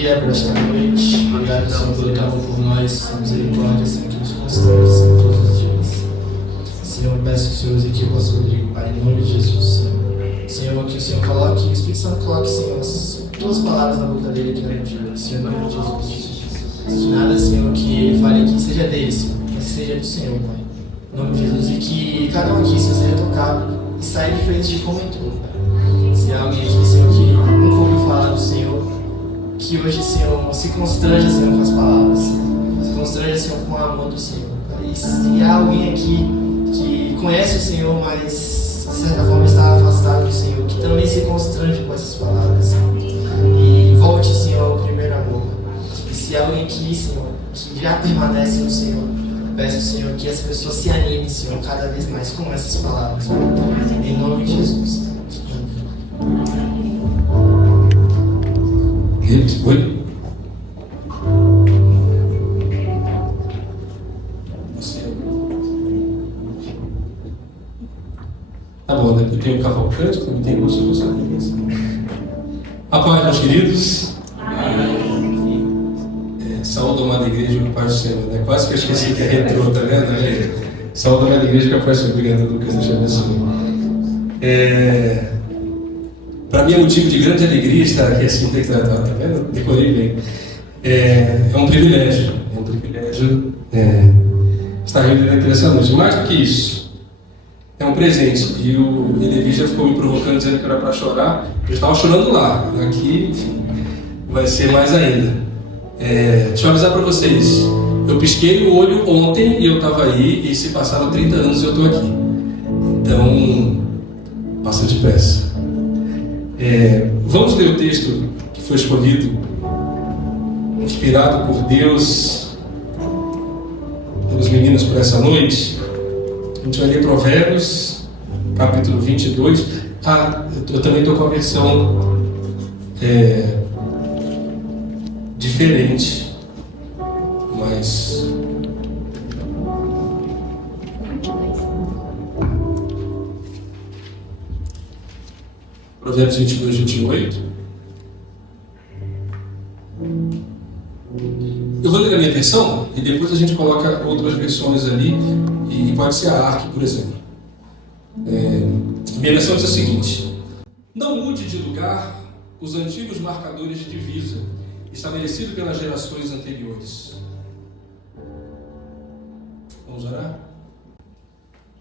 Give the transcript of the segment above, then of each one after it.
dia, por esta noite. Obrigado, Senhor, pelo teu amor por nós, sua misericórdia, Senhor, que nos constrange, Senhor, todos os dias. Senhor, eu peço que o Senhor use aqui o pastor Rodrigo, Pai, em nome de Jesus, Senhor. Senhor, que o Senhor coloque, o Espírito Santo coloque, Senhor, as tuas palavras na boca dele aqui na dia, Senhor, em nome de Jesus. Que nada, Senhor, que ele fale aqui seja dele, Senhor, mas seja do Senhor, Pai. Em nome de Jesus, e que cada um aqui, Senhor, seja tocado e saia diferente de como entrou, Pai. Se há alguém aqui, Senhor, que nunca ouviu falar do Senhor, que hoje, Senhor, se constranja, Senhor, com as palavras, Senhor. Se constranja, Senhor, com o amor do Senhor. E se há alguém aqui que conhece o Senhor, mas de certa forma está afastado do Senhor, que também se constrange com essas palavras, Senhor. E volte, Senhor, ao primeiro amor. E se há alguém aqui, Senhor, que já permanece no Senhor, peço, Senhor, que as pessoas se animem, Senhor, cada vez mais com essas palavras, Senhor. Em nome de Jesus. Oi? Tá bom, né? Eu tenho Cavalcante, também tem curso de vocês. A paz, meus queridos. Saúde, amada igreja, que paz do Senhor, né? Quase que eu esqueci que é retrô, tá vendo? Saúde, amada igreja, que a paz do Senhor. Obrigado, Lucas, Deus te abençoe. Para mim é motivo de grande alegria estar aqui assim, tá vendo? Decorei bem. É um privilégio, estar reunido aqui nessa noite. Mais do que isso, é um presente. E o Elevi já ficou me provocando, dizendo que era para chorar. Eu estava chorando lá, aqui, enfim, vai ser mais ainda. Deixa eu avisar para vocês. Eu pisquei o olho ontem e eu estava aí, e se passaram 30 anos e eu estou aqui. Então, passa depressa. Vamos ler o texto que foi escolhido, inspirado por Deus, pelos meninos por essa noite. A gente vai ler Provérbios, capítulo 22. Eu também estou com a versão diferente, mas Provérbios 22, 28. Eu vou ler a minha versão e depois a gente coloca outras versões ali, e pode ser a ARC, por exemplo. Minha versão diz o seguinte: não mude de lugar os antigos marcadores de divisa estabelecidos pelas gerações anteriores. Vamos orar?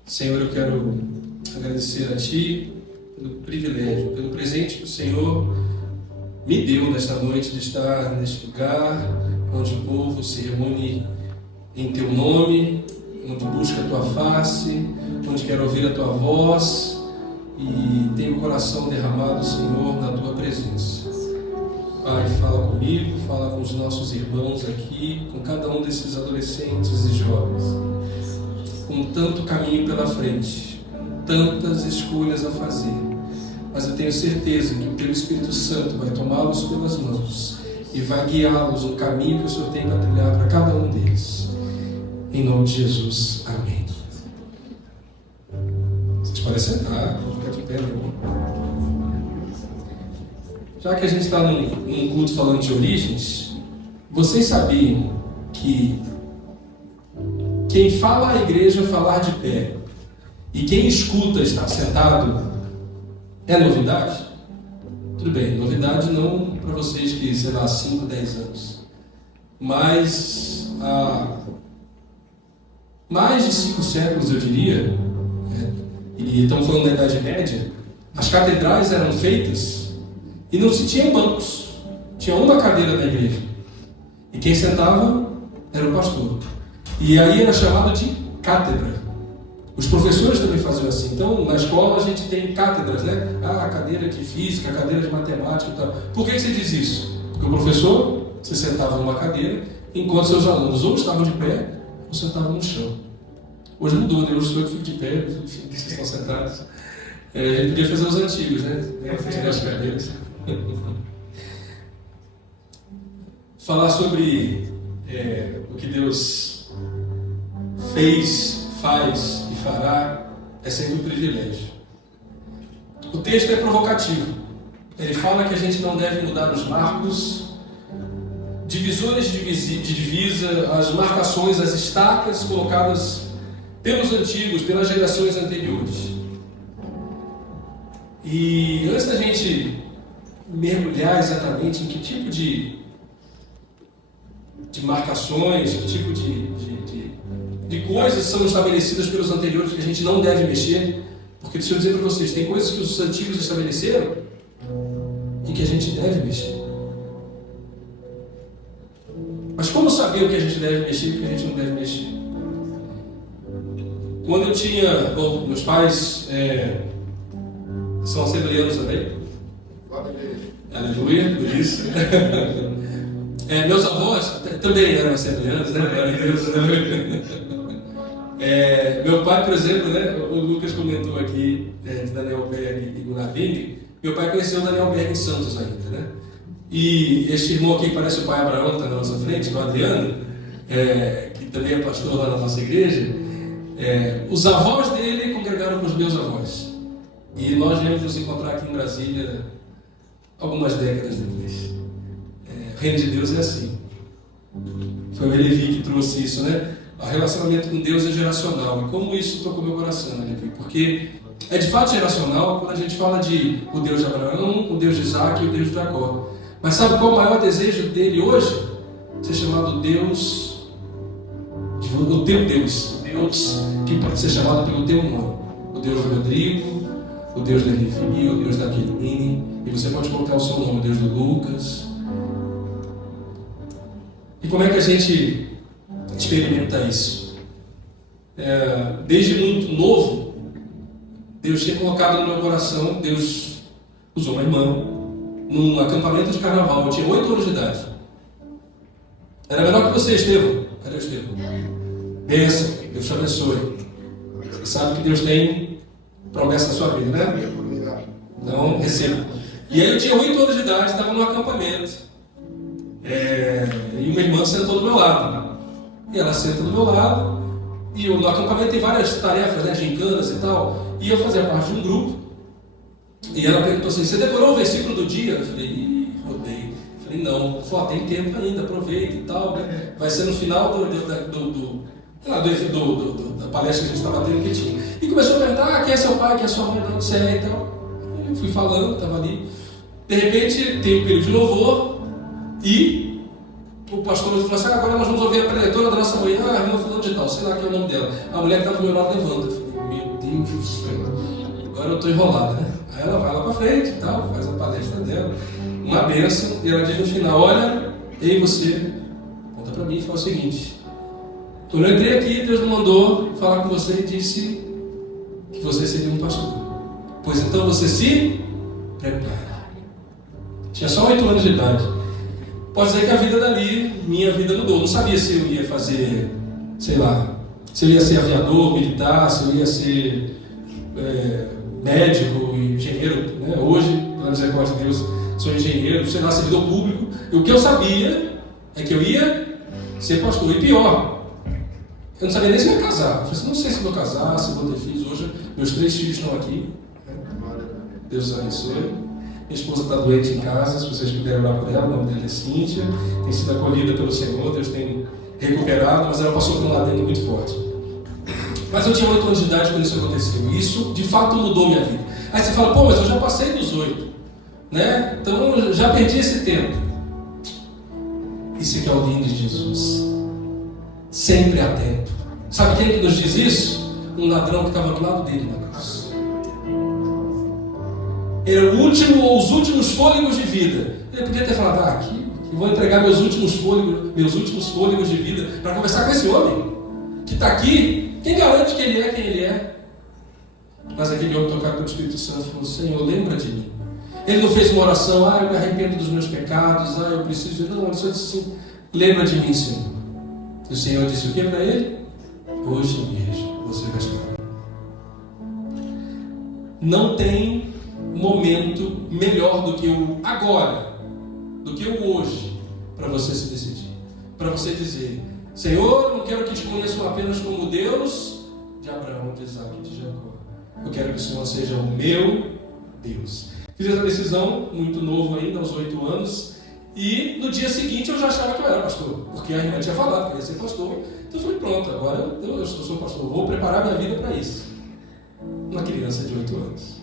Senhor, eu quero agradecer a Ti pelo privilégio, pelo presente que o Senhor me deu nesta noite de estar neste lugar onde o povo se reúne em Teu nome, onde busca a Tua face, onde quer ouvir a Tua voz e tem o coração derramado, Senhor, na Tua presença. Pai, fala comigo, fala com os nossos irmãos aqui, com cada um desses adolescentes e jovens, com tanto caminho pela frente, tantas escolhas a fazer, mas eu tenho certeza que o Teu Espírito Santo vai tomá-los pelas mãos e vai guiá-los no caminho que o Senhor tem para trilhar para cada um deles. Em nome de Jesus, amém. Vocês podem sentar, vou ficar de pé, não. Já que a gente está num culto falando de origens, vocês sabiam que quem fala à igreja falar de pé e quem escuta estar sentado é novidade? Tudo bem, novidade não para vocês que, sei lá, 5, 10 anos. Mas há mais de 5 séculos, eu diria, e estamos falando da Idade Média, as catedrais eram feitas e não se tinham bancos. Tinha uma cadeira na igreja. E quem sentava era o pastor. E aí era chamado de cátedra. Os professores também faziam assim. Então, na escola a gente tem cátedras, né? A cadeira de física, a cadeira de matemática e tal. Por que você diz isso? Porque o professor se sentava numa cadeira, enquanto seus alunos ou estavam de pé ou sentavam no chão. Hoje mudou, né? Hoje sou eu que fico de pé, enfim, vocês estão sentados. A gente podia fazer os antigos, né? Tirar as cadeiras. Falar sobre o que Deus fez, faz e fará é sempre um privilégio. O texto é provocativo. Ele fala que a gente não deve mudar os marcos divisores de divisa, as marcações, as estacas colocadas pelos antigos, pelas gerações anteriores. E antes da gente mergulhar exatamente em que tipo de marcações, que tipo de coisas são estabelecidas pelos anteriores que a gente não deve mexer, porque deixa eu dizer para vocês, tem coisas que os antigos estabeleceram e que a gente deve mexer. Mas como saber o que a gente deve mexer e o que a gente não deve mexer? Quando eu tinha... Bom, meus pais são assembleanos também. Aleluia, por isso. Meus avós também eram assembleanos, né? Glória a Deus. Meu pai, por exemplo, né? O Lucas comentou aqui de Daniel Berg e Gunavini. Meu pai conheceu o Daniel Berg em Santos ainda, né? E este irmão aqui, que parece o pai Abraão, que está na nossa frente, o Adriano, que também é pastor lá na nossa igreja, os avós dele congregaram com os meus avós. E nós viemos nos encontrar aqui em Brasília algumas décadas depois. O reino de Deus é assim. Foi o Levi que trouxe isso, né? O relacionamento com Deus é geracional. E como isso tocou meu coração, né, Levi? Porque é de fato geracional quando a gente fala de o Deus de Abraão, o Deus de Isaac e o Deus de Jacó. Mas sabe qual é o maior desejo dele hoje? Ser chamado Deus, o teu Deus. O Deus que pode ser chamado pelo teu nome. O Deus do Rodrigo, o Deus da Levi, o Deus da Keline. E você pode colocar o seu nome, o Deus do Lucas. E como é que a gente experimenta isso? Desde muito novo, Deus tinha colocado no meu coração, Deus usou uma irmã num acampamento de carnaval. Eu tinha 8 anos de idade. Era menor que você, Estevão. Cadê o Estevão? Bênção, Deus te abençoe. Você sabe que Deus tem promessa na sua vida, né? Então, receba. E aí eu tinha 8 anos de idade, estava num acampamento. E uma irmã sentou do meu lado. E ela senta do meu lado. E no acampamento tem várias tarefas, né? Gincanas e tal. E eu fazia parte de um grupo. E ela perguntou assim: você decorou o versículo do dia? Eu falei: rodei. Falei: não. Falei: tem tempo ainda, aproveita e tal, né? Vai ser no final da palestra que a gente estava tendo que tinha. E começou a perguntar: quem é seu pai, quem é sua mãe, não sei e tal. Eu fui falando, estava ali. De repente tem um período de louvor e o pastor falou assim: agora nós vamos ouvir a preletora da nossa manhã, a irmã fulano de tal, sei lá que é o nome dela. A mulher que estava do meu lado levanta. Eu falei: meu Deus do céu, agora eu estou enrolado, né? Aí ela vai lá para frente e tal, faz a palestra dela, uma bênção, e ela diz no final: olha, ei você, conta para mim e fala o seguinte: quando eu entrei aqui, Deus me mandou falar com você e disse que você seria um pastor. Pois então você se prepara. Tinha só 8 anos de idade. Pode dizer que a vida dali, minha vida mudou. Não sabia se eu ia fazer, sei lá, se eu ia ser aviador, militar, se eu ia ser médico, engenheiro, né? Hoje, pela misericórdia de Deus, sou engenheiro, sei lá, servidor público. E o que eu sabia é que eu ia ser pastor. E pior, eu não sabia nem se eu ia casar. Eu falei assim: não sei se vou casar, se vou ter filhos. Hoje, meus 3 filhos estão aqui. Deus abençoe. Minha esposa está doente em casa, se vocês puderem orar por ela. O nome dela é Cíntia. Tem sido acolhida pelo Senhor, Deus tem recuperado, mas ela passou por um ladinho muito forte. Mas eu tinha 8 anos de idade quando isso aconteceu. E isso, de fato, mudou minha vida. Aí você fala: pô, mas eu já passei dos 8, né? Então eu já perdi esse tempo. Isso que é o lindo de Jesus. Sempre há tempo. Sabe quem que nos diz isso? Um ladrão que estava do lado dele na cruz. Era o último ou os últimos fôlegos de vida. Ele podia ter falado: aqui, vou entregar meus últimos fôlegos de vida para conversar com esse homem que está aqui. Quem garante que ele é quem ele é? Mas aquele homem, tocado pelo Espírito Santo, falou: Senhor, lembra de mim. Ele não fez uma oração: eu me arrependo dos meus pecados, eu preciso de... Não, ele só disse assim: lembra de mim, Senhor. E o Senhor disse o que para ele? Hoje mesmo você vai estar. Não tem momento melhor do que o agora, do que o hoje, para você se decidir. Para você dizer: Senhor, não quero que te conheçam apenas como Deus de Abraão, de Isaac e de Jacó. Eu quero que o Senhor seja o meu Deus. Fiz essa decisão muito novo ainda, aos 8 anos, E no dia seguinte eu já achava que eu era pastor, porque a irmã tinha falado que eu ia ser pastor. Então eu falei, pronto, agora eu sou pastor, vou preparar minha vida para isso. Uma criança de 8 anos.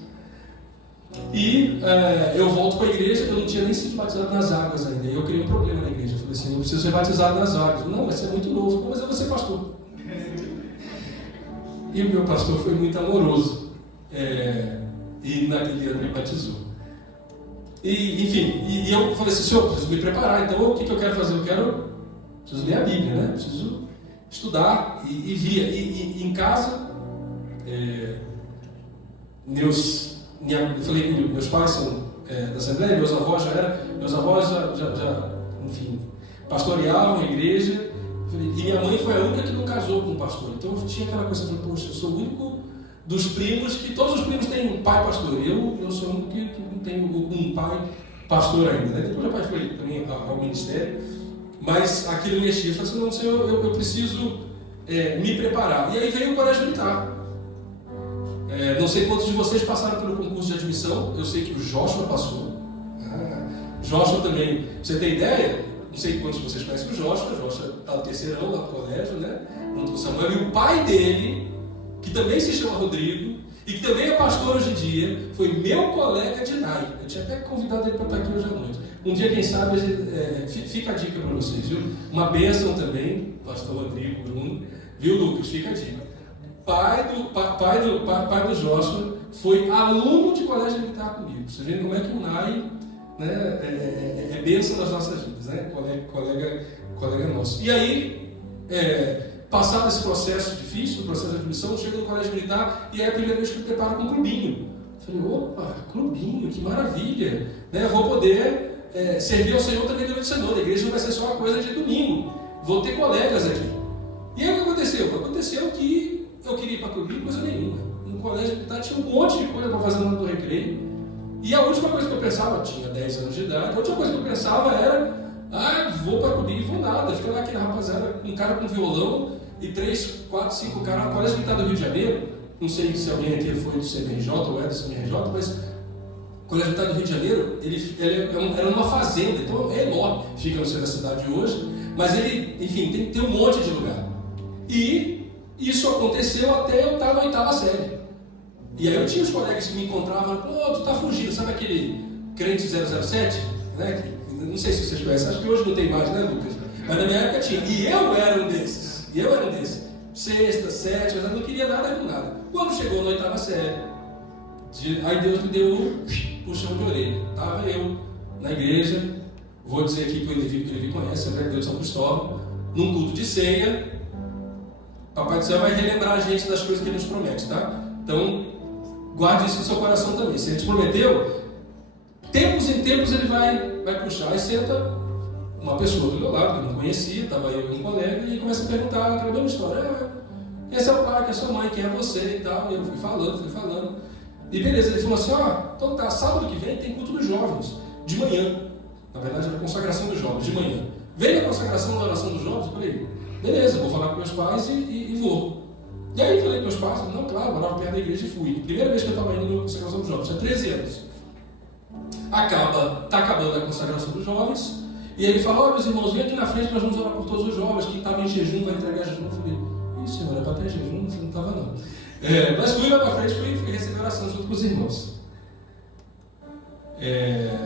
E eu volto para a igreja, eu não tinha nem sido batizado nas águas ainda. E eu criei um problema na igreja. Eu falei assim, eu preciso ser batizado nas águas. Não, mas você é muito novo. Mas eu vou ser pastor. E o meu pastor foi muito amoroso. E naquele ano me batizou. E, enfim, e eu falei assim, senhor, preciso me preparar. Então o que eu quero fazer? Preciso ler a Bíblia, né? Preciso estudar. E via. E em casa, eu falei que meus pais são da Assembleia, meus avós já enfim, pastoreavam a igreja, e minha mãe foi a única que não casou com um pastor. Então eu tinha aquela coisa, eu falei, poxa, eu sou o único dos primos, que todos os primos têm um pai pastor, eu sou o único que não tenho um pai pastor ainda, né? Depois meu pai foi também ao ministério, mas aquilo mexia. Eu falei assim, não, senhor, eu preciso me preparar. E aí veio o colégio militar. Não sei quantos de vocês passaram pelo concurso de admissão. Eu sei que o Joshua passou. Joshua também, pra você ter ideia, não sei quantos de vocês conhecem o Joshua está no terceirão lá no colégio, né? Junto com o Samuel. E o pai dele, que também se chama Rodrigo, e que também é pastor hoje em dia, foi meu colega de NAI. Eu tinha até convidado ele para estar aqui hoje à noite. Um dia, quem sabe, fica a dica para vocês, viu? Uma bênção também, pastor Rodrigo, Bruno. Viu, Lucas? Fica a dica. Pai do Joshua foi aluno de colégio militar comigo. Vocês veem como é que o NAI, né, é bênção nas nossas vidas, né? Colega nosso. E aí, passado esse processo difícil, o processo de admissão, chego no colégio militar e é a primeira vez que eu me preparo com um clubinho. Falei, opa, clubinho, que maravilha! Né? Vou poder servir ao Senhor também durante a semana. A igreja não vai ser só uma coisa de domingo. Vou ter colegas aqui. E aí o que aconteceu? Aconteceu que eu queria ir para clubinho, coisa nenhuma. No colégio militar tinha um monte de coisa para fazer no do recreio. E a última coisa que eu pensava, eu tinha 10 anos de idade, a última coisa que eu pensava era, vou para clubinho e vou nada. Fica lá aquele rapaziada, um cara com violão e 3, 4, 5 caras no colégio militar do Rio de Janeiro. Não sei se alguém aqui foi do CBRJ ou é do CBRJ, mas o colégio militar do Rio de Janeiro, ele era uma fazenda, então é enorme, fica no centro da cidade hoje, mas ele, enfim, tem um monte de lugar. E isso aconteceu até eu estar na 8ª série. E aí eu tinha os colegas que me encontravam, tu tá fugindo, sabe aquele crente 007? Né? Não sei se vocês conhecem, acho que hoje não tem mais, né, Lucas? Mas na minha época tinha. E eu era um desses. 6ª, 7ª, eu não queria nada com nada. Quando chegou na 8ª série, aí Deus me deu um puxão de orelha. Estava eu na igreja, vou dizer aqui que o Levi conhece, né? Deus de São Cristóvão, num culto de ceia. Papai do Céu vai relembrar a gente das coisas que ele nos promete, tá? Então, guarde isso no seu coração também. Se ele te prometeu, tempos em tempos ele vai puxar. Aí senta uma pessoa do meu lado, que eu não conhecia, estava eu e um colega, e começa a perguntar aquela mesma história. Quem é seu pai, quem é sua mãe, quem é você e tal. E eu fui falando. E beleza, ele falou assim, então tá, sábado que vem tem culto dos jovens, de manhã. Na verdade era a consagração dos jovens, de manhã. Veio a consagração da oração dos jovens, eu falei, beleza, vou falar com meus pais e vou. E aí eu falei com meus pais, não, claro, morava perto da igreja e fui. Primeira vez que eu estava indo na consagração dos jovens, tinha 13 anos. Tá acabando a consagração dos jovens, e ele falou, meus irmãos, vem aqui na frente, nós vamos orar por todos os jovens, quem estava em jejum vai entregar jejum. Eu falei, senhor, é para ter jejum? Você não estava não. Mas fui lá para frente, fui receber a oração junto com os irmãos.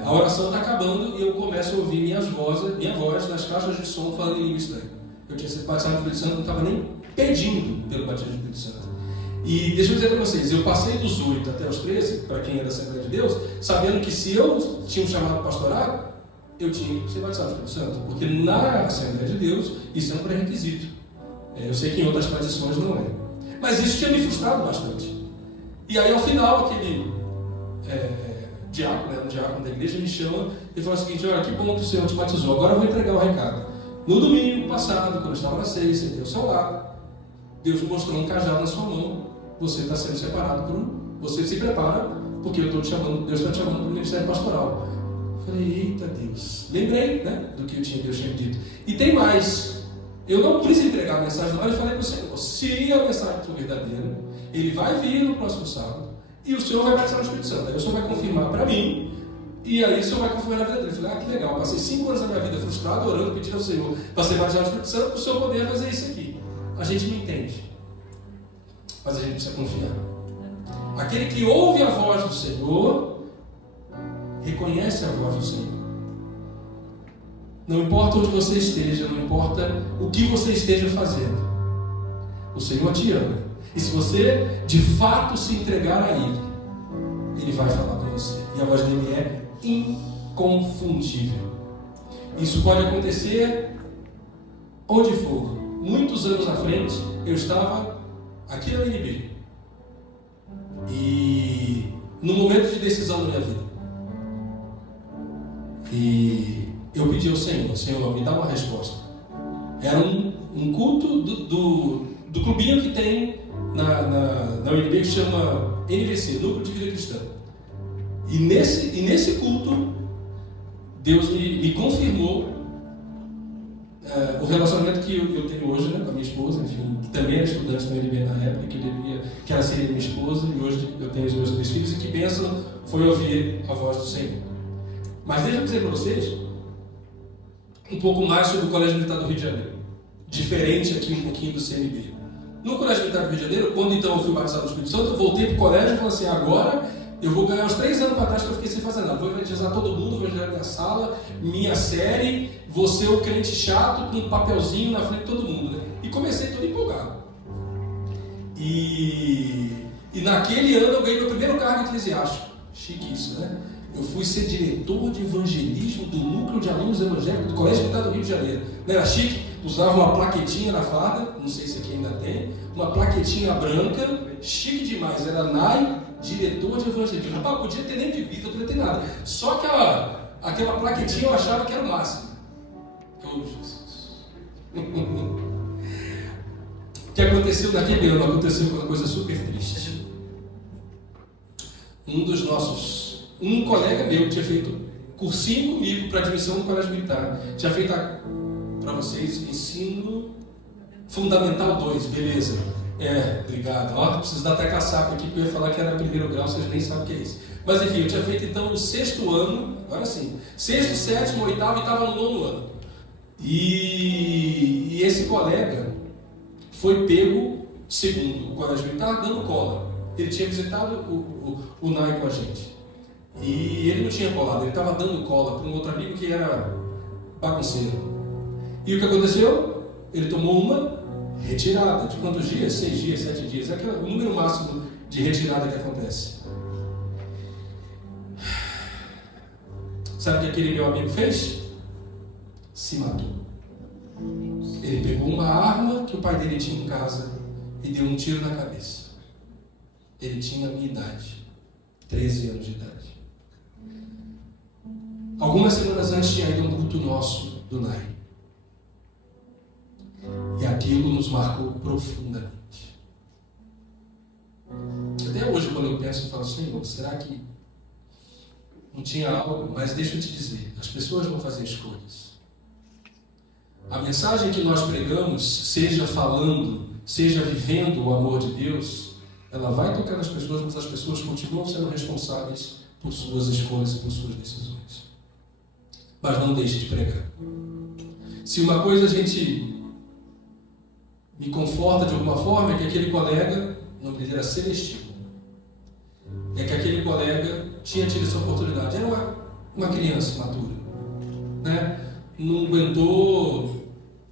A oração está acabando e eu começo a ouvir minha voz nas caixas de som falando em língua estranha. Eu tinha sido batizado no Espírito Santo, não estava nem pedindo pelo batismo do Espírito Santo. E deixa eu dizer para vocês, eu passei dos 8 até os 13, para quem é da Assembleia de Deus, sabendo que se eu tinha um chamado pastorado, eu tinha que ser batizado no Espírito Santo, porque na Assembleia de Deus isso é um pré-requisito. Eu sei que em outras tradições não é. Mas isso tinha me frustrado bastante. E aí ao final aquele diácono, um diácono da igreja, me chama e fala o seguinte, olha, que bom que o Senhor te batizou, agora eu vou entregar o recado. No domingo passado, quando eu estava na ceia, sentei ao seu lado, Deus mostrou um cajado na sua mão, você está sendo separado você se prepara, porque Deus está te chamando para o ministério pastoral. Eu falei, eita Deus, lembrei, né, do que Deus tinha dito. E tem mais, eu não quis entregar a mensagem lá, eu falei para o Senhor, se a mensagem for verdadeira, ele vai vir no próximo sábado, e o Senhor vai batizar no Espírito Santo. Aí o Senhor vai confirmar para mim E aí o Senhor vai confirmar na vida dele. Eu falei, que legal, passei 5 anos da minha vida frustrado, orando, pedindo ao Senhor para ser batizado no Espírito Santo, para o Senhor poder fazer isso aqui. A gente não entende, mas a gente precisa confiar. Aquele que ouve a voz do Senhor, reconhece a voz do Senhor. Não importa onde você esteja, não importa o que você esteja fazendo, o Senhor te ama. E se você de fato se entregar a Ele, Ele vai falar com você. E a voz dele é inconfundível. Isso pode acontecer onde for. Muitos anos à frente, eu estava aqui na UNB. E no momento de decisão da minha vida. E eu pedi ao Senhor, Senhor, me dá uma resposta. Era um culto do clubinho que tem na UNB que chama NVC, Núcleo de Vida Cristã. E nesse culto, Deus me confirmou o relacionamento que eu tenho hoje, né, com a minha esposa, enfim, que também era estudante na UNB na época, que ela seria minha esposa, e hoje eu tenho os meus 2 filhos, e que bênção foi ouvir a voz do Senhor. Mas deixa eu dizer para vocês um pouco mais sobre o Colégio Militar do Rio de Janeiro. Diferente aqui um pouquinho do CNB. No Colégio Militar do Rio de Janeiro, quando então eu fui batizado no Espírito Santo, eu voltei para o colégio e falei assim, agora eu vou ganhar os 3 anos para trás que eu fiquei sem fazer nada. Vou evangelizar todo mundo, vou evangelizar minha sala, minha série, vou ser o crente chato com um papelzinho na frente de todo mundo. Né? E comecei todo empolgado. E naquele ano eu ganhei meu primeiro cargo eclesiástico. Chique isso, né? Eu fui ser diretor de evangelismo do núcleo de alunos evangélicos do Colégio Militar do Rio de Janeiro. Não era chique? Usava uma plaquetinha na farda, não sei se aqui ainda tem, uma plaquetinha branca, chique demais, era NAI, diretor de evangelismo. Rapaz, podia ter nem divisa, não podia ter nada. Só que aquela plaquetinha eu achava que era o máximo. Oh, Jesus. O que aconteceu naquele ano? Aconteceu uma coisa super triste. Um colega meu que tinha feito cursinho comigo para admissão no Colégio Militar, tinha feito, para vocês, ensino fundamental 2, beleza. Obrigado. Preciso dar até caçapa aqui, porque eu ia falar que era 1º grau, vocês nem sabem o que é isso. Mas enfim, eu tinha feito então o 6º ano, agora sim, 6º, 7º, 8º e estava no 9º ano. E esse colega foi pego, segundo o Colégio Militar, dando cola. Ele tinha visitado o NAI com a gente. E ele não tinha colado, ele estava dando cola para um outro amigo que era bagunceiro. E o que aconteceu? Ele tomou uma retirada. De quantos dias? 6 dias, 7 dias. É o número máximo de retirada que acontece. Sabe o que aquele meu amigo fez? Se matou. Ele pegou uma arma que o pai dele tinha em casa e deu um tiro na cabeça. Ele tinha a minha idade, 13 anos de idade. Algumas semanas antes tinha ido um culto nosso do NAI. E aquilo nos marcou profundamente. Até hoje, quando eu penso, eu falo, Senhor, será que não tinha algo? Mas deixa eu te dizer, as pessoas vão fazer escolhas. A mensagem que nós pregamos, seja falando, seja vivendo o amor de Deus, ela vai tocar nas pessoas, mas as pessoas continuam sendo responsáveis por suas escolhas e por suas decisões. Mas não deixe de pregar. Se uma coisa a gente me conforta de alguma forma, é que aquele colega, o nome dele era Celestino, é que aquele colega tinha tido essa oportunidade. Era uma criança matura, né? Não aguentou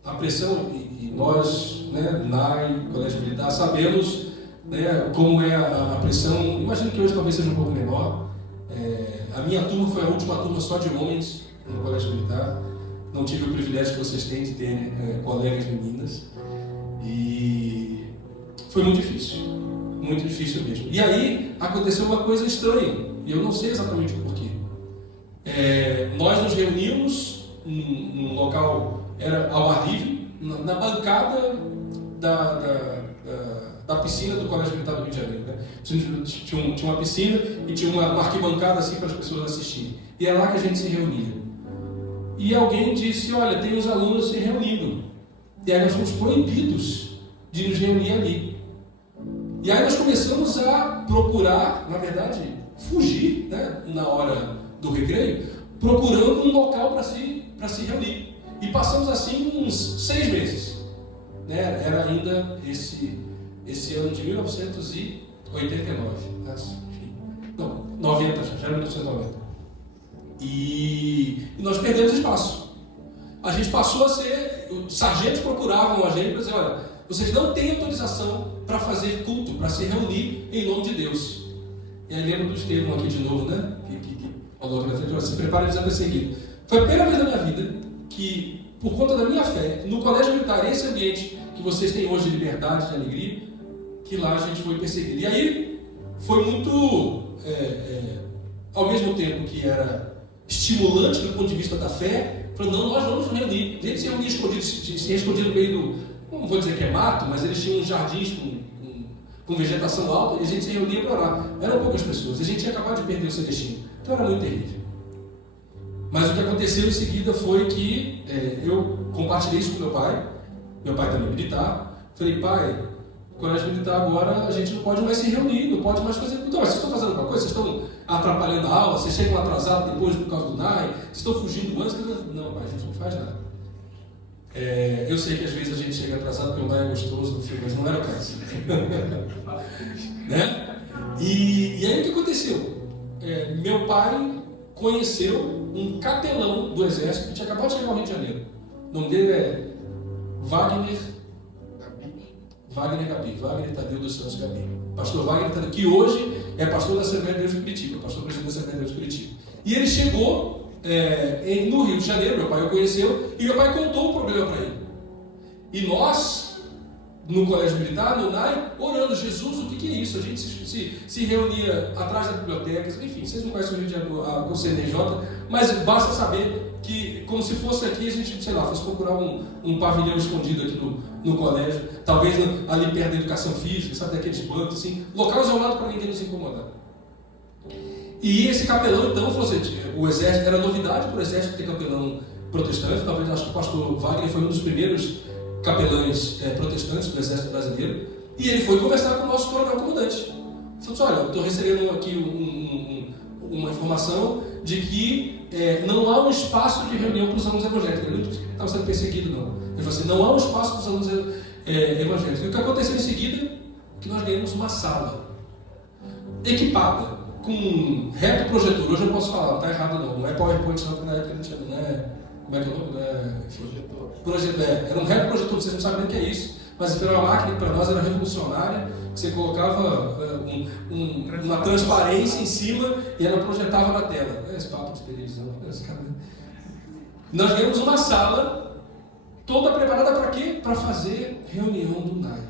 a pressão, e nós, né, NAI, Colégio Militar, sabemos, né, como é a pressão. Imagino que hoje talvez seja um pouco menor. A minha turma foi a última turma só de homens no Colégio Militar. Não tive o privilégio que vocês têm de ter colegas meninas. E foi muito difícil mesmo. E aí aconteceu uma coisa estranha, e eu não sei exatamente o porquê. Nós nos reunimos num local, era ao ar livre, na bancada da piscina do Colégio Militar do Rio de Janeiro. Né? Tinha uma piscina e tinha uma arquibancada assim para as pessoas assistirem. E é lá que a gente se reunia. E alguém disse, olha, tem os alunos se reunindo. E aí nós fomos proibidos de nos reunir ali. E aí nós começamos a procurar, na verdade, fugir, né? Na hora do recreio, procurando um local para se reunir. E passamos assim uns 6 meses. Né? Era ainda esse ano de 1989. Não, 90 já era 1990. E nós perdemos espaço. A gente passou a ser... Os sargentos procuravam a gente para dizer, olha, vocês não têm autorização para fazer culto, para se reunir em nome de Deus. E aí lembro do Estevão aqui de novo, né? Que falou aqui na frente, se prepare para perseguido. Foi a primeira vez na minha vida que, por conta da minha fé, no colégio militar, esse ambiente que vocês têm hoje de liberdade, de alegria, que lá a gente foi perseguido. E aí foi muito, ao mesmo tempo que era estimulante do ponto de vista da fé, falando, não, nós vamos nos reunir. A gente se reunia escondido, se escondia no meio do, não vou dizer que é mato, mas eles tinham uns jardins com vegetação alta, e a gente se reunia para orar. Eram poucas pessoas, a gente tinha acabado de perder o Celestino, então era muito terrível. Mas o que aconteceu em seguida foi que eu compartilhei isso com meu pai também militar, falei, pai, colégio militar agora a gente não pode mais se reunir, não pode mais fazer. Então, vocês estão fazendo alguma coisa? Vocês estão atrapalhando a aula? Vocês chegam atrasados depois por causa do NAI? Vocês estão fugindo antes? Não, pai, a gente não faz nada. Eu sei que às vezes a gente chega atrasado porque o NAI é gostoso no filme, mas não era o caso. Né? E aí o que aconteceu? Meu pai conheceu um capelão do exército que tinha acabado de chegar ao Rio de Janeiro. O nome dele é Wagner Tadeu dos Santos Gabi. Pastor Wagner Tadeu, que hoje é pastor da Assembleia de Deus de Curitiba, pastor presidente da Assembleia de Deus de Curitiba. E ele chegou no Rio de Janeiro, meu pai o conheceu, e meu pai contou o problema para ele. E nós, no colégio militar, no NAI, orando, Jesus, o que é isso? A gente se reunia atrás da biblioteca, enfim, vocês não conhecem o Rio de Janeiro, o CNJ, mas basta saber que, como se fosse aqui, a gente, sei lá, fosse procurar um pavilhão escondido aqui no colégio, talvez ali perto da educação física, sabe, daqueles bancos, assim, local isolado para ninguém nos incomodar. E esse capelão, então, falou assim, o exército, era novidade para o exército ter capelão protestante, talvez, acho que o pastor Wagner foi um dos primeiros capelães protestantes do exército brasileiro, e ele foi conversar com o nosso coronel comandante. Ele falou assim, olha, eu estou recebendo aqui uma informação de que não há um espaço de reunião para os alunos evangélicos. Ele não estava sendo perseguido, não. Ele falou assim, não há um espaço para os alunos evangélicos. E o que aconteceu em seguida é que nós ganhamos uma sala equipada com um reto projetor. Hoje eu posso falar, não está errado não é PowerPoint não, porque na época não tinha, como é que é o nome? Projetor. Era um reto projetor, vocês não sabem nem o que é isso, mas era uma máquina que para nós era revolucionária, que você colocava uma transparência em cima e ela projetava na tela. Esse papo de televisão, esse cara. Nós ganhamos uma sala toda preparada para quê? Para fazer reunião do NAI.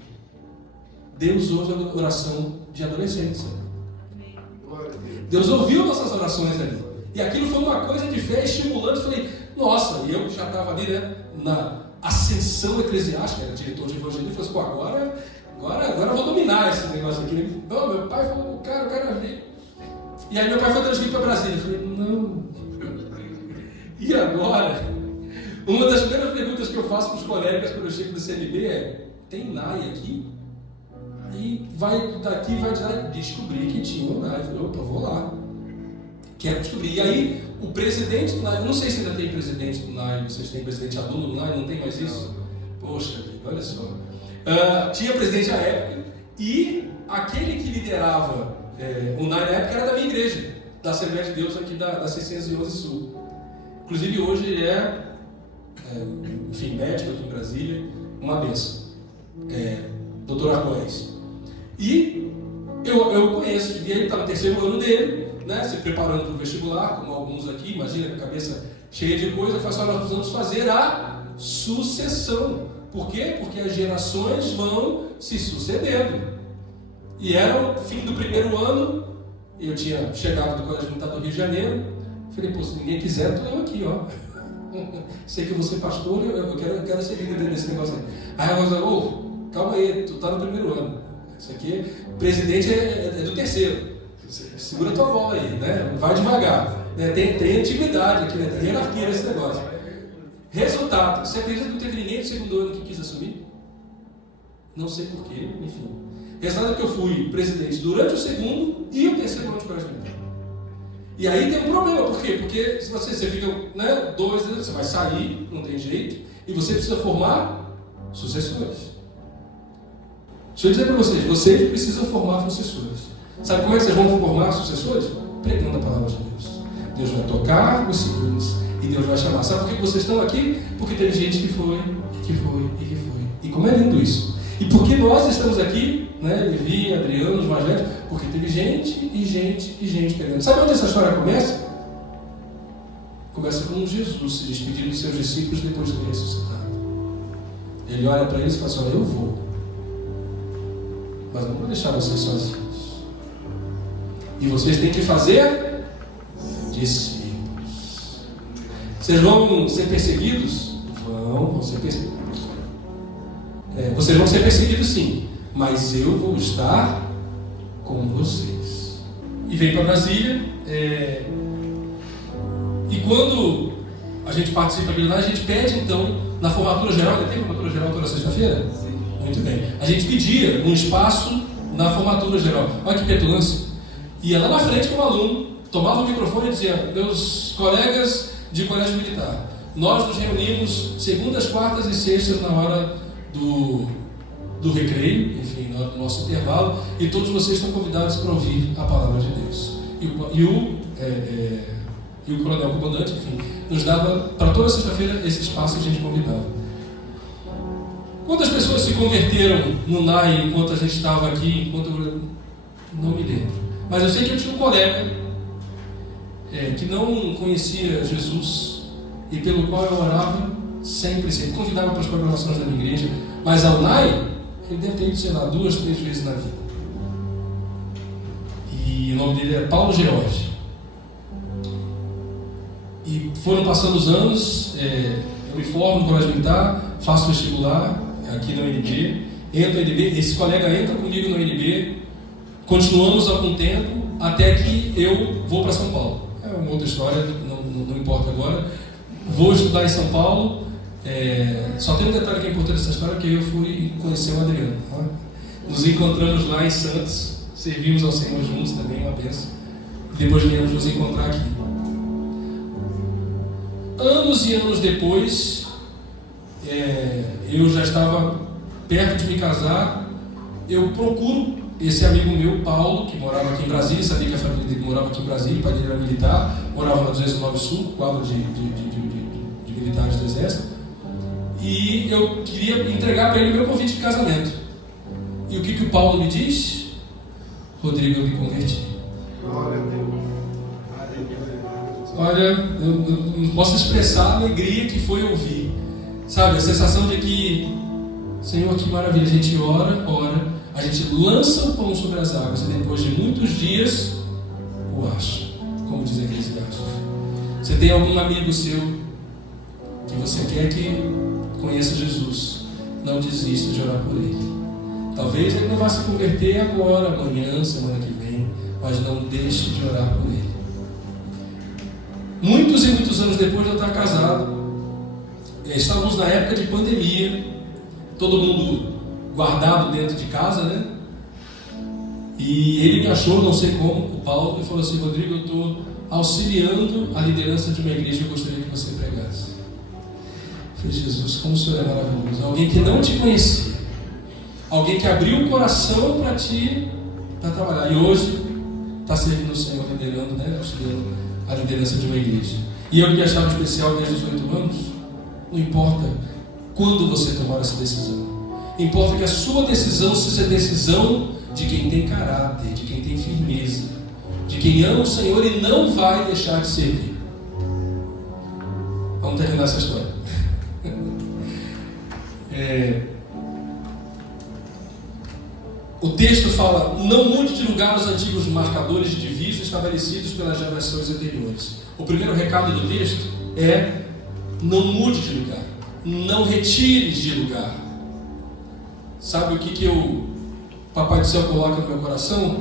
Deus ouve a oração de adolescentes. Deus ouviu nossas orações ali. E aquilo foi uma coisa de fé estimulante. Eu falei, nossa, e eu já estava ali, né, na ascensão eclesiástica, era diretor de evangelismo, eu falei assim, agora eu vou dominar esse negócio aqui. Não, meu pai falou, cara, eu quero ver. E aí meu pai foi transferido para Brasília. Eu falei, não. E agora? Uma das primeiras perguntas que eu faço para os colegas quando eu chego do CNB é, tem NAI aqui? Aí daqui vai descobrir que tinha um NAI. Eu falei, opa, vou lá. Quero descobrir. E aí, o presidente do NAI, eu não sei se ainda tem presidente do NAI, vocês têm presidente aluno do NAI, não tem mais isso? Poxa, olha só. Tinha presidente à época, e aquele que liderava o NAI na época era da minha igreja, da Assembleia de Deus aqui da 611 Sul. Inclusive hoje ele enfim, médico aqui em Brasília, uma benção. Doutor Arcoés. E eu conheço, e ele está no terceiro ano dele, né, se preparando para o vestibular, como alguns aqui, imagina, com a cabeça cheia de coisa, eu falo assim, nós precisamos fazer a sucessão. Por quê? Porque as gerações vão se sucedendo. E era o fim do primeiro ano, eu tinha chegado do Colégio Militar do Rio de Janeiro, falei, pô, se ninguém quiser, estou eu aqui, ó. Sei que eu vou ser pastor, eu quero ser líder desse negócio aí. Aí eu falei, calma aí, tu está no primeiro ano. Isso aqui, presidente é do terceiro. Segura tua bola aí, né? Vai devagar. Né? Tem atividade aqui, né? Tem hierarquia nesse negócio. Resultado, você acredita que não teve ninguém do segundo ano que quis assumir? Não sei porquê, enfim. Resultado é que eu fui presidente durante o segundo e o terceiro ano de colégio militar. E aí tem um problema, por quê? Porque se você fica, né, 2 anos, você vai sair, não tem jeito, e você precisa formar sucessores. Deixa eu dizer para vocês precisam formar sucessores. Sabe como é que vocês vão formar sucessores? Pregando a palavra de Deus. Deus vai tocar os sinos e Deus vai chamar. Sabe por que vocês estão aqui? Porque teve gente que foi. E como é lindo isso. E por que nós estamos aqui, né, Levi, Adriano, os mais velhos? Porque teve gente pregando. Sabe onde essa história começa? Começa com Jesus se despedindo dos seus discípulos depois de ter ressuscitado. Ele olha para eles e fala assim: olha, eu vou, mas não vou deixar vocês sozinhos. E vocês têm que fazer discípulos. Vocês vão ser perseguidos? Vão ser perseguidos. Vocês vão ser perseguidos sim, mas eu vou estar com vocês. E vem para Brasília. E quando a gente participa aqui, a gente pede então, na formatura geral, tem formatura geral toda sexta-feira? Sim. Muito bem. A gente pedia um espaço na formatura geral. Olha que petulância. Ia lá na frente com o aluno, tomava o microfone e dizia: meus colegas de colégio militar, nós nos reunimos segundas, quartas e sextas na hora do recreio, enfim, no nosso intervalo, e todos vocês estão convidados para ouvir a palavra de Deus. E o coronel comandante, enfim, nos dava para toda sexta-feira esse espaço que a gente convidava. Quantas pessoas se converteram no NAI enquanto a gente estava aqui? Não me lembro. Mas eu sei que eu tinha um colega que não conhecia Jesus e pelo qual eu orava sempre, convidava para as programações da minha igreja, mas ao NAI ele deve ter ido, sei lá, 2, 3 vezes na vida. E o nome dele é Paulo George. E foram passando os anos, eu me formo no colégio militar, faço vestibular aqui na UNB, entro no UNB, esse colega entra comigo no UNB, continuamos algum tempo, até que eu vou para São Paulo. É uma outra história, não importa agora. Vou estudar em São Paulo. Só tem um detalhe que é importante nessa história, que eu fui conhecer o Adriano. Tá? Nos encontramos lá em Santos, servimos ao Senhor juntos também, uma bênção. Depois viemos nos encontrar aqui. Anos e anos depois, eu já estava perto de me casar. Eu procuro esse amigo meu, Paulo, que morava aqui em Brasília, sabia que a família dele morava aqui em Brasília, o pai dele era militar, morava na 209 Sul, quadro de militares do Exército, e eu queria entregar para ele o meu convite de casamento. E o que o Paulo me diz? Rodrigo, eu me converti. Glória a Deus. Olha, eu não posso expressar a alegria que foi ouvir, sabe, a sensação de que, Senhor, que maravilha, a gente ora, a gente lança o pão sobre as águas e depois de muitos dias o acha, como diz Eclesiastes. Você tem algum amigo seu que você quer que conheça Jesus? Não desista de orar por ele. Talvez ele não vá se converter agora, amanhã, semana que vem, mas não deixe de orar por ele. Muitos e muitos anos depois de eu estar casado, estávamos na época de pandemia, todo mundo guardado dentro de casa, né? E ele me achou, não sei como, o Paulo, e falou assim: Rodrigo, eu estou auxiliando a liderança de uma igreja e eu gostaria que você pregasse. Eu falei: Jesus, como o Senhor é maravilhoso. Alguém que não te conhecia, alguém que abriu o coração para ti, para trabalhar, e hoje está servindo o Senhor, liderando, né? Auxiliando a liderança de uma igreja. E eu que me achava especial desde os 8 anos, não importa quando você tomar essa decisão. Importa que a sua decisão seja a decisão de quem tem caráter, de quem tem firmeza, de quem ama o Senhor e não vai deixar de servir. Vamos terminar essa história. O texto fala: não mude de lugar os antigos marcadores de divisa estabelecidos pelas gerações anteriores. O primeiro recado do texto é: não mude de lugar, não retire de lugar. Sabe o que o Papai do Céu coloca no meu coração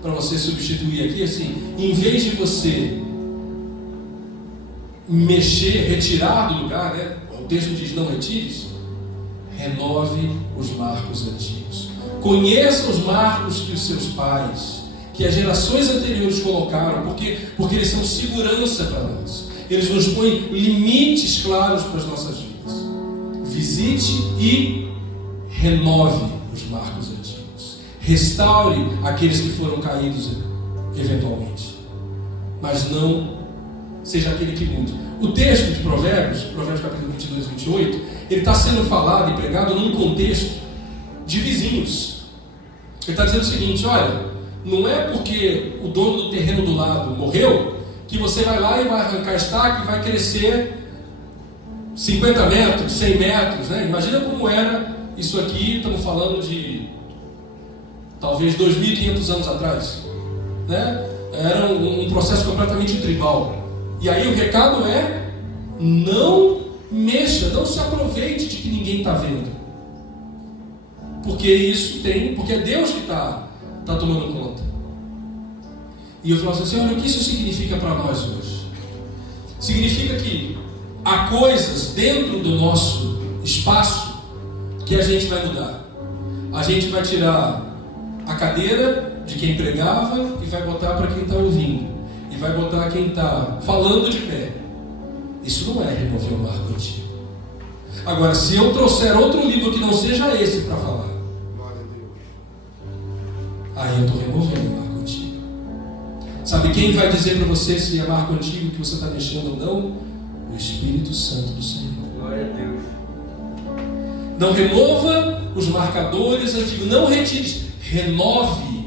para você substituir aqui? Assim, em vez de você mexer, retirar do lugar, né? O texto diz: não retires, renove os marcos antigos. Conheça os marcos que os seus pais, que as gerações anteriores colocaram, porque eles são segurança para nós. Eles nos põem limites claros para as nossas vidas. Visite e renove os marcos antigos. Restaure aqueles que foram caídos eventualmente. Mas não seja aquele que mude. O texto de Provérbios capítulo 22 e 28, ele está sendo falado e pregado num contexto de vizinhos. Ele está dizendo o seguinte: olha, não é porque o dono do terreno do lado morreu que você vai lá e vai arrancar estaca e vai crescer 50 metros, 100 metros, né? Imagina como era isso aqui, estamos falando de talvez 2.500 anos atrás, né? Era um processo completamente tribal. E aí o recado é: não mexa, não se aproveite de que ninguém está vendo, porque é Deus que está tomando conta. E eu falo assim: Senhor, o que isso significa para nós hoje? Significa que há coisas dentro do nosso espaço que a gente vai mudar. A gente vai tirar a cadeira de quem pregava e vai botar para quem está ouvindo. E vai botar quem está falando de pé. Isso não é remover o marco antigo. Agora, se eu trouxer outro livro que não seja esse para falar, aí eu estou removendo o marco antigo. Sabe quem vai dizer para você se é marco antigo que você está mexendo ou não? O Espírito Santo do Senhor. Glória a Deus. Não remova os marcadores antigos. Não retire. Renove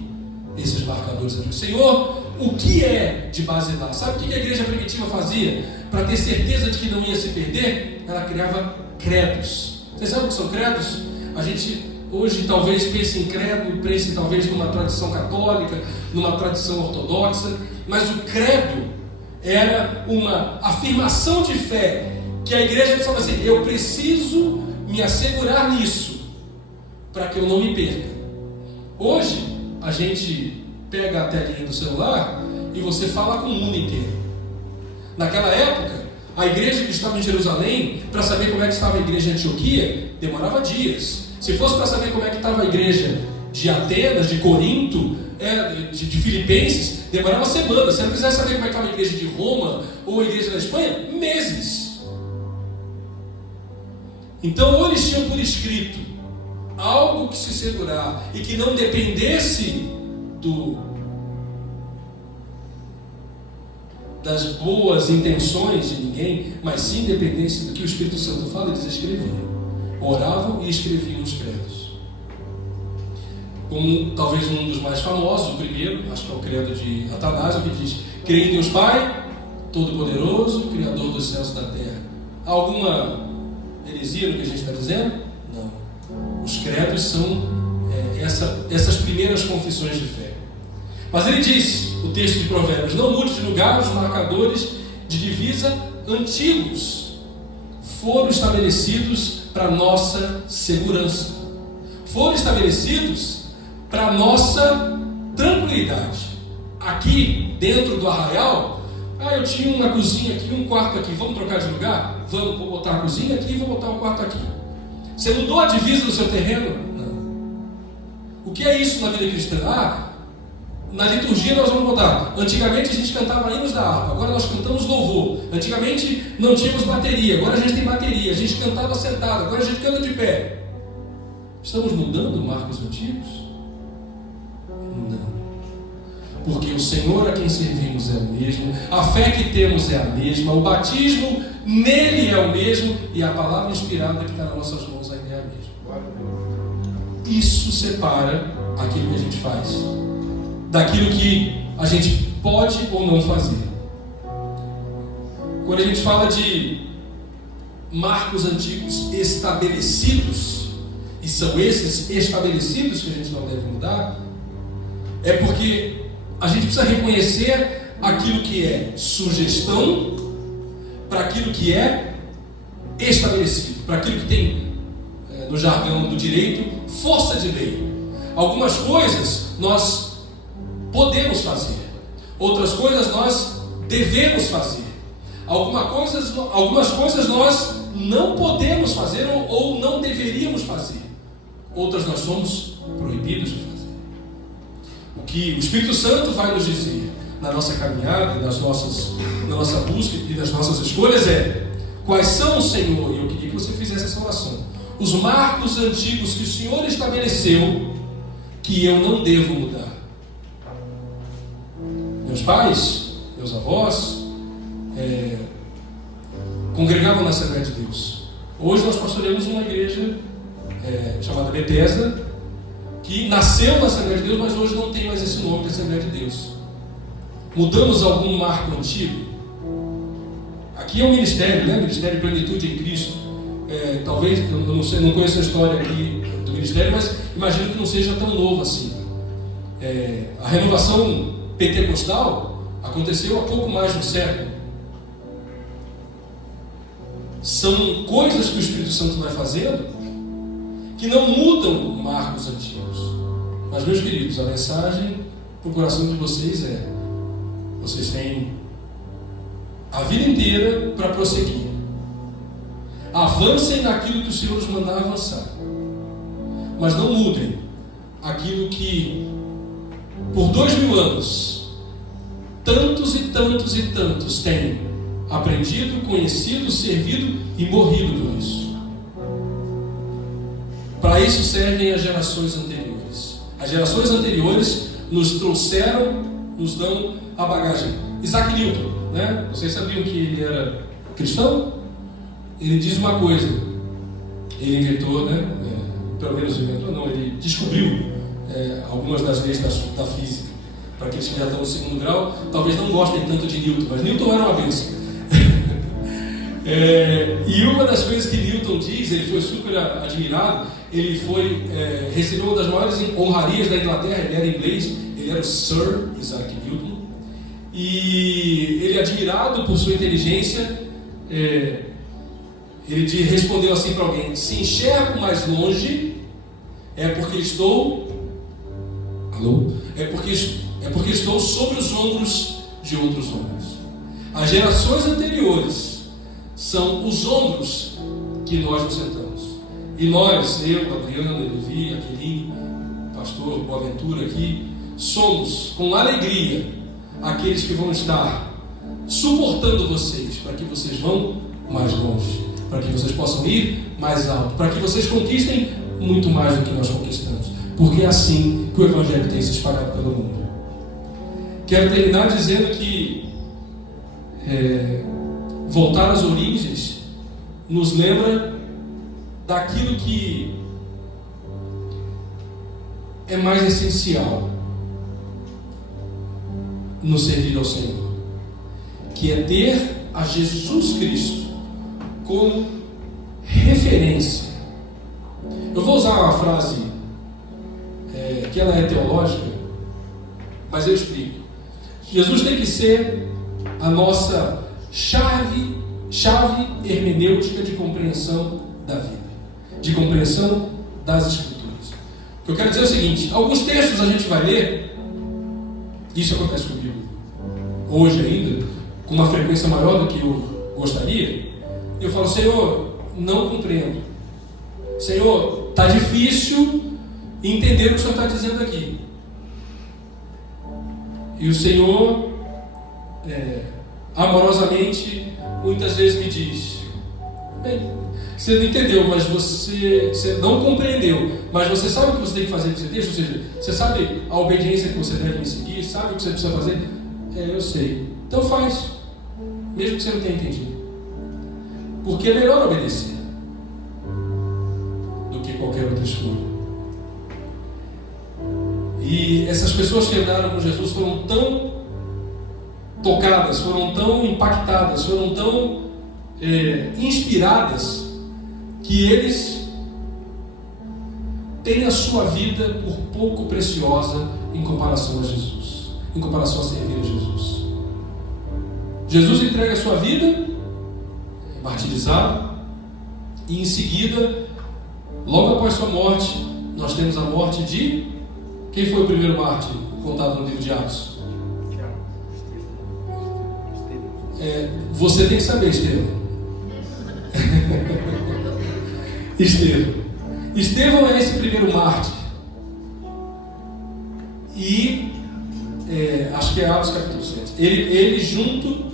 esses marcadores antigos. Senhor, o que é de basilar? Sabe o que a igreja primitiva fazia para ter certeza de que não ia se perder? Ela criava credos. Vocês sabem o que são credos? A gente hoje talvez pense em credo, pense talvez numa tradição católica, numa tradição ortodoxa, mas o credo era uma afirmação de fé que a igreja precisava dizer: eu preciso me assegurar nisso para que eu não me perca. Hoje a gente pega a telinha do celular e você fala com o mundo inteiro. Naquela época, a igreja que estava em Jerusalém, para saber como é que estava a igreja de Antioquia, demorava dias. Se fosse para saber como é que estava a igreja de Atenas, de Corinto, de Filipenses, demorava semanas. Se não quisesse saber como é que estava a igreja de Roma ou a igreja da Espanha, meses. Então, ou eles tinham por escrito algo que se segurar e que não dependesse das boas intenções de ninguém, mas sim dependesse do que o Espírito Santo fala. Eles escreviam, oravam e escreviam os credos. Como talvez um dos mais famosos, o primeiro, acho que é o credo de Atanásio, que diz: creio em Deus Pai Todo-Poderoso, Criador dos céus e da terra. Há alguma heresia no que a gente está dizendo? Não. Os credos são essas primeiras confissões de fé. Mas ele diz, o texto de Provérbios: não mude de lugar os marcadores de divisa antigos. Foram estabelecidos para nossa segurança. Foram estabelecidos para nossa tranquilidade. Aqui, dentro do arraial, eu tinha uma cozinha aqui, um quarto aqui. Vamos trocar de lugar? Vamos, vou botar a cozinha aqui e vou botar o quarto aqui. Você mudou a divisa do seu terreno? Não. O que é isso na vida cristã? Na liturgia nós vamos botar: antigamente a gente cantava hinos da harpa, agora nós cantamos louvor. Antigamente não tínhamos bateria, agora a gente tem bateria. A gente cantava sentado, agora a gente canta de pé. Estamos mudando marcos antigos? Não. Porque o Senhor a quem servimos é o mesmo, a fé que temos é a mesma, o batismo nele é o mesmo, e a palavra inspirada que está nas nossas mãos ainda é a mesma. Isso separa aquilo que a gente faz daquilo que a gente pode ou não fazer. Quando a gente fala de marcos antigos estabelecidos, e são esses estabelecidos que a gente não deve mudar, é porque a gente precisa reconhecer aquilo que é sugestão para aquilo que é estabelecido, para aquilo que tem, no jargão do direito, força de lei. Algumas coisas nós podemos fazer, outras coisas nós devemos fazer, algumas coisas nós não podemos fazer ou não deveríamos fazer, outras nós somos proibidos de fazer. O que o Espírito Santo vai nos dizer na nossa caminhada, na nossa busca e das nossas escolhas é: quais são, Senhor, e eu queria que você fizesse essa oração, os marcos antigos que o Senhor estabeleceu que eu não devo mudar. Meus pais, meus avós congregavam na Assembleia de Deus. Hoje nós pastoreamos uma igreja chamada Bethesda, que nasceu na Assembleia de Deus, mas hoje não tem mais esse nome de Assembleia de Deus. Mudamos algum marco antigo? Aqui é um ministério, né? Ministério de Plenitude em Cristo. Talvez, eu não sei, não conheço a história aqui do ministério, mas imagino que não seja tão novo assim. A renovação pentecostal aconteceu há pouco mais de um século. São coisas que o Espírito Santo vai fazendo que não mudam marcos antigos. Mas, meus queridos, a mensagem para o coração de vocês é: vocês têm a vida inteira para prosseguir. Avancem naquilo que o Senhor os mandar avançar, mas não mudem aquilo que por 2000 anos tantos e tantos e tantos têm aprendido, conhecido, servido e morrido por isso. Para isso servem as gerações anteriores. As gerações anteriores nos trouxeram, nos dão a bagagem. Isaac Newton, né? Vocês sabiam que ele era cristão? Ele diz uma coisa: ele inventou, né? Pelo menos inventou, não, ele descobriu algumas das leis da física. Para aqueles que já estão no segundo grau, talvez não gostem tanto de Newton, mas Newton era uma bênção. E uma das coisas que Newton diz, ele foi super admirado, ele recebeu uma das maiores honrarias da Inglaterra, ele era inglês, ele era o Sir Isaac Newton, e ele, admirado por sua inteligência, ele respondeu assim para alguém: se enxergo mais longe, é porque estou sobre os ombros de outros homens. As gerações anteriores são os ombros que nós nos sentamos. E nós, eu, Adriano, Levi, Aquilino, pastor Boaventura aqui, somos com alegria aqueles que vão estar suportando vocês, para que vocês vão mais longe, para que vocês possam ir mais alto, para que vocês conquistem muito mais do que nós conquistamos, porque é assim que o Evangelho tem se espalhado pelo mundo. Quero terminar dizendo que voltar às origens nos lembra daquilo que é mais essencial no servir ao Senhor, que é ter a Jesus Cristo como referência. Eu vou usar uma frase que ela é teológica, mas eu explico. Jesus tem que ser a nossa chave hermenêutica de compreensão da vida, de compreensão das Escrituras. O que eu quero dizer é o seguinte: alguns textos a gente vai ler, isso acontece comigo hoje ainda, com uma frequência maior do que eu gostaria, e eu falo: Senhor, não compreendo. Senhor, está difícil entender o que o Senhor está dizendo aqui. E o Senhor, amorosamente, muitas vezes me diz: bem, você não entendeu, mas você não compreendeu, mas você sabe o que você tem que fazer com esse texto? Ou seja, você sabe a obediência que você deve me seguir, sabe o que você precisa fazer? Eu sei. Então faz, mesmo que você não tenha entendido, porque é melhor obedecer do que qualquer outra escolha. E essas pessoas que andaram com Jesus foram tão tocadas, foram tão impactadas, foram tão inspiradas, que eles têm a sua vida por pouco preciosa em comparação a Jesus, em comparação a servir a Jesus. Jesus entrega a sua vida, é martirizado, e em seguida, logo após sua morte, nós temos a morte de... Quem foi o primeiro mártir contado no livro de Atos? Você tem que saber, Estevão. Estevão é esse primeiro mártir. E acho que é Atos capítulo 7. Ele junto,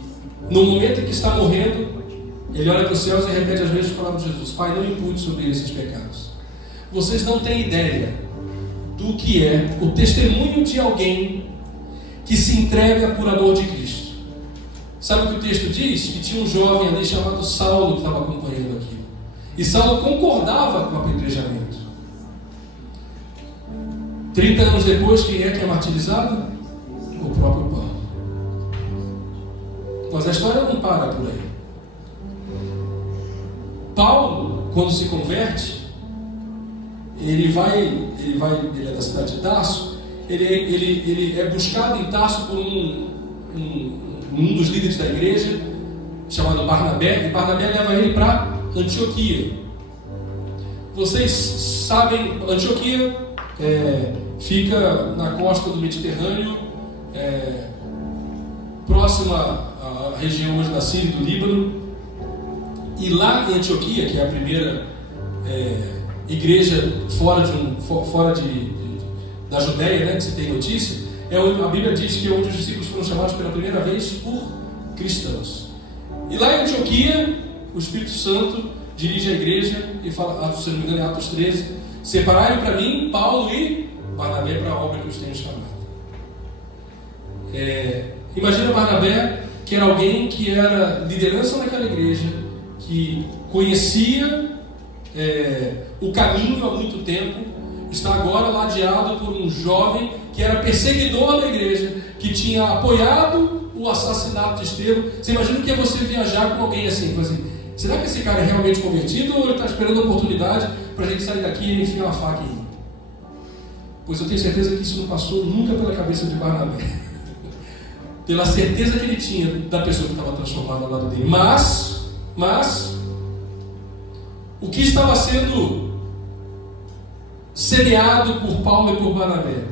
no momento em que está morrendo, ele olha para os céus e repete as mesmas palavras de Jesus: Pai, não impute sobre eles esses pecados. Vocês não têm ideia do que é o testemunho de alguém que se entrega por amor de Cristo. Sabe o que o texto diz? Que tinha um jovem ali chamado Saulo que estava acompanhando aquilo. E Saulo concordava com o apedrejamento. 30 anos depois, quem é martirizado? O próprio Paulo. Mas a história não para por aí. Paulo, quando se converte, ele é da cidade de Tarso, ele é buscado em Tarso por um dos líderes da igreja, chamado Barnabé, e Barnabé leva ele para Antioquia. Vocês sabem, Antioquia fica na costa do Mediterrâneo, próxima à região hoje da Síria e do Líbano. E lá em Antioquia, que é a primeira igreja fora da Judéia, né, que se tem notícia, a Bíblia diz que é onde os discípulos foram chamados pela primeira vez por cristãos. E lá em Antioquia, o Espírito Santo dirige a igreja e fala, se não me engano, em Atos 13, separai para mim Paulo e Barnabé para a obra que os tenho chamado. Imagina Barnabé, que era alguém que era liderança naquela igreja, que conhecia o caminho há muito tempo, está agora ladeado por um jovem que era perseguidor da igreja, que tinha apoiado o assassinato de Estevão. Você imagina o que é você viajar com alguém assim, será que esse cara é realmente convertido ou ele está esperando a oportunidade para a gente sair daqui e enfiar uma faca em mim? Pois eu tenho certeza que isso não passou nunca pela cabeça de Barnabé, pela certeza que ele tinha da pessoa que estava transformada ao lado dele. Mas o que estava sendo semeado por Paulo e por Barnabé?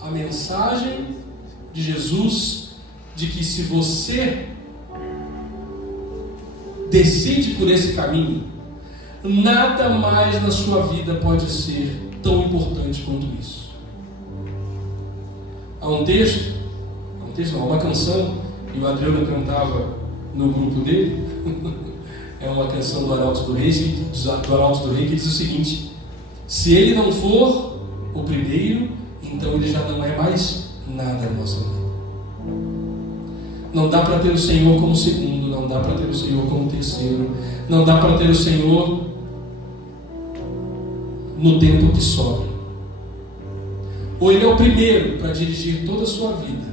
A mensagem de Jesus de que se você decide por esse caminho, nada mais na sua vida pode ser tão importante quanto isso. Há uma canção, e o Adriano cantava no grupo dele, é uma canção do Arautos do Rei, que diz o seguinte: se ele não for o primeiro, então ele já não é mais nada na nossa vida. Não dá para ter o Senhor como segundo, não dá para ter o Senhor como terceiro, não dá para ter o Senhor no tempo que sobra. Ou ele é o primeiro para dirigir toda a sua vida,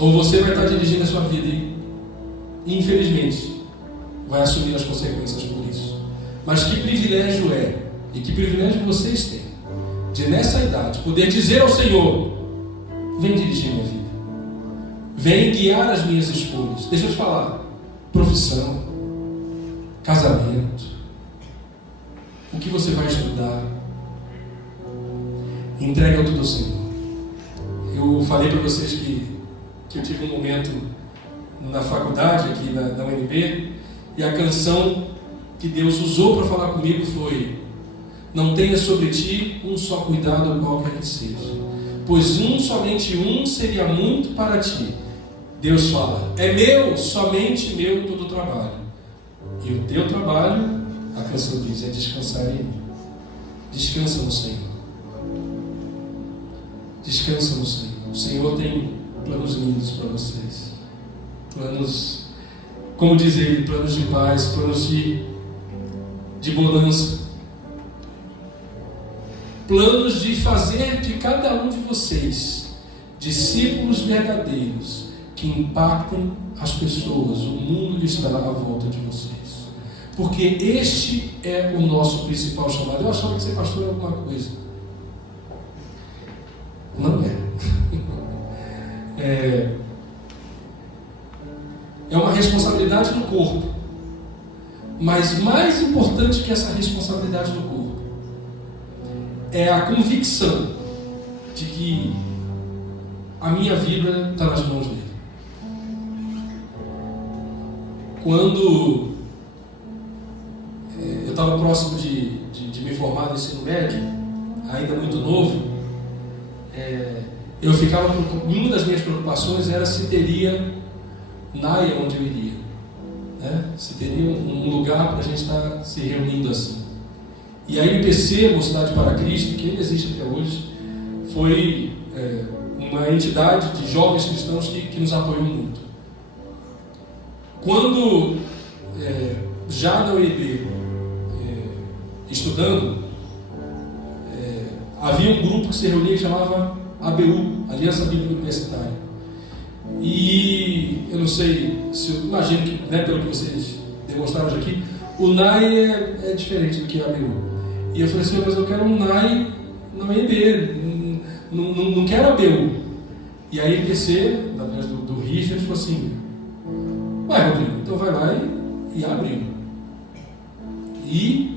ou você vai estar dirigindo a sua vida e, infelizmente, vai assumir as consequências por isso. Mas que privilégio e que privilégio vocês têm de, nessa idade, poder dizer ao Senhor: vem dirigir minha vida, vem guiar as minhas escolhas. Deixa eu te falar: profissão, casamento, o que você vai estudar, entrega tudo ao Senhor. Eu falei para vocês que eu tive um momento na faculdade, aqui na UNB, e a canção que Deus usou para falar comigo foi: não tenha sobre ti um só cuidado qualquer que seja, pois somente um seria muito para ti. Deus fala: é meu, somente meu todo o trabalho, e o teu trabalho, a canção diz, é descansar em mim. Descansa no Senhor. Descansa no Senhor. O Senhor tem planos lindos para vocês, planos, como diz ele, planos de paz, planos de bonança, planos de fazer de cada um de vocês discípulos verdadeiros que impactem as pessoas, o mundo que está à volta de vocês, porque este é o nosso principal chamado. Eu achava que ser pastor era alguma coisa, não é. É uma responsabilidade no corpo, mas mais importante que essa responsabilidade no corpo é a convicção de que a minha vida está nas mãos dele. Quando eu estava próximo de me formar no ensino médio, ainda muito novo, eu ficava uma das minhas preocupações era se teria NAI onde eu iria, né? Se teria um lugar para a gente estar se reunindo assim. E a MPC, Mocidade para Cristo, que ainda existe até hoje, foi uma entidade de jovens cristãos que nos apoiou muito. Quando já na UNB, estudando, havia um grupo que se reunia que chamava ABU, Aliança Bíblica Universitária. E eu não sei, imagino que, né, pelo que vocês demonstraram hoje aqui, o NAI é diferente do que a ABU. E eu falei assim, mas eu quero um NAI na UNB, não quero a ABU. E a MPC, através do Richard, falou assim, vai, Rodrigo, então vai lá e abriu. E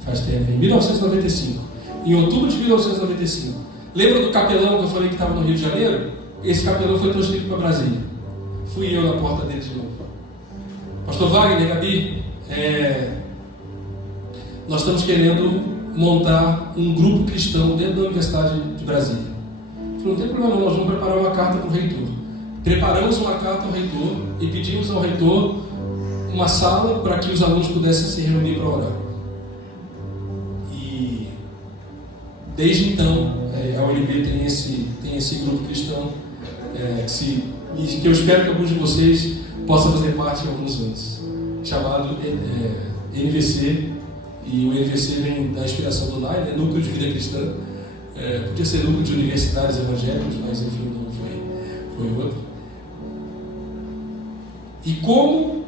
faz tempo, em 1995, em outubro de 1995, lembra do capelão que eu falei que estava no Rio de Janeiro? Esse capelão foi transferido para Brasília. Fui eu na porta dele de novo. Pastor Wagner, Gabi, nós estamos querendo montar um grupo cristão dentro da Universidade de Brasília. Eu falei, não tem problema, nós vamos preparar uma carta para o reitor. Preparamos uma carta ao reitor e pedimos ao reitor uma sala para que os alunos pudessem se reunir para orar. E desde então, a UNB tem esse grupo cristão que eu espero que alguns de vocês possam fazer parte em alguns anos, chamado NVC. E o NVC vem da inspiração do NAI, né? Núcleo de Vida Cristã. Podia ser núcleo de universitários evangélicos, mas enfim, o nome foi outro. E como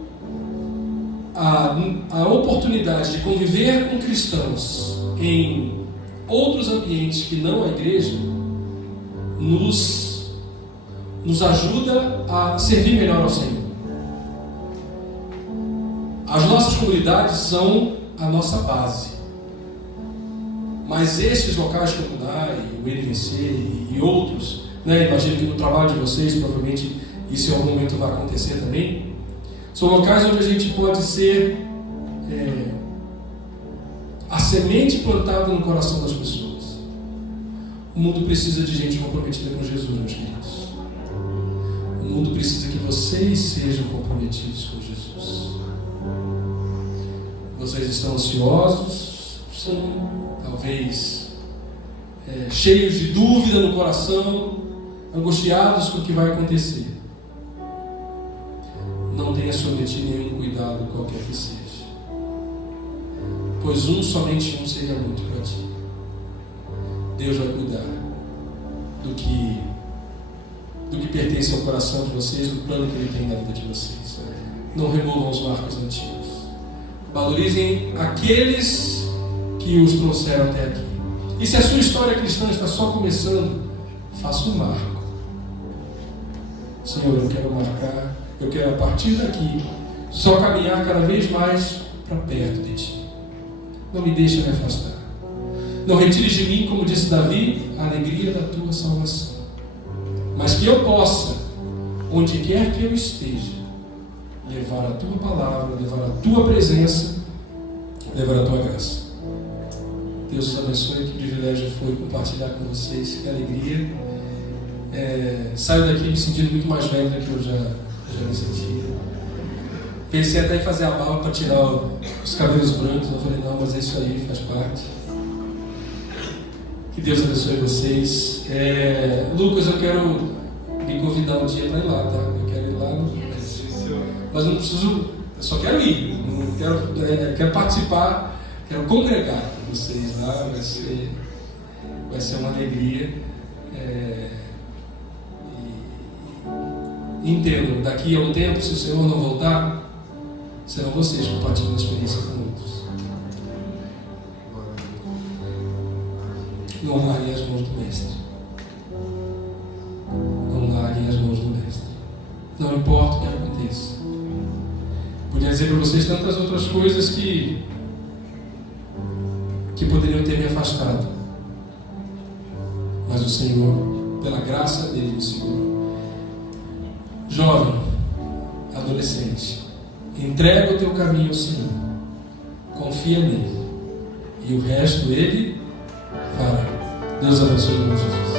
a oportunidade de conviver com cristãos em outros ambientes que não a igreja nos ajuda a servir melhor ao Senhor. As nossas comunidades são a nossa base. Mas esses locais como o NAI, o NVC e outros, né, imagino que no trabalho de vocês, provavelmente isso em algum momento vai acontecer também, são locais onde a gente pode ser a semente plantada no coração das pessoas. O mundo precisa de gente comprometida com Jesus, meus queridos. O mundo precisa que vocês sejam comprometidos com Jesus. Vocês estão ansiosos, são talvez cheios de dúvida no coração, angustiados com o que vai acontecer. Não tenha sobre ti nenhum cuidado, qualquer que seja, pois somente um seria muito para ti. Deus vai cuidar do que pertence ao coração de vocês, do plano que Ele tem na vida de vocês. Não removam os marcos antigos. Valorizem aqueles que os trouxeram até aqui. E se a sua história cristã está só começando, faça um marco. Senhor, eu quero marcar, eu quero a partir daqui só caminhar cada vez mais para perto de Ti. Não me deixe me afastar. Não retires de mim, como disse Davi, a alegria da Tua salvação. Mas que eu possa, onde quer que eu esteja, levar a Tua palavra, levar a Tua presença, levar a Tua graça. Deus os abençoe, que privilégio foi compartilhar com vocês, que alegria. Saio daqui me sentindo muito mais velho do que eu já me sentia. Pensei até em fazer a barba para tirar os cabelos brancos, eu falei, não, mas isso aí faz parte. Que Deus abençoe vocês. Lucas, eu quero me convidar um dia para ir lá, tá? Eu quero ir lá, mas não preciso, eu só quero ir, não quero participar, quero congregar com vocês lá, vai ser uma alegria. Entendam, daqui a um tempo, se o Senhor não voltar, serão vocês compartilhando a experiência com outros. Não larguem as mãos do Mestre. Não larguem as mãos do Mestre. Não importa o que aconteça. Podia dizer para vocês tantas outras coisas que poderiam ter me afastado. Mas o Senhor, pela graça dele, me segurou. Jovem, adolescente, entrega o teu caminho ao Senhor. Confia nele. e o resto Ele fará. Deus abençoe em nome de Jesus.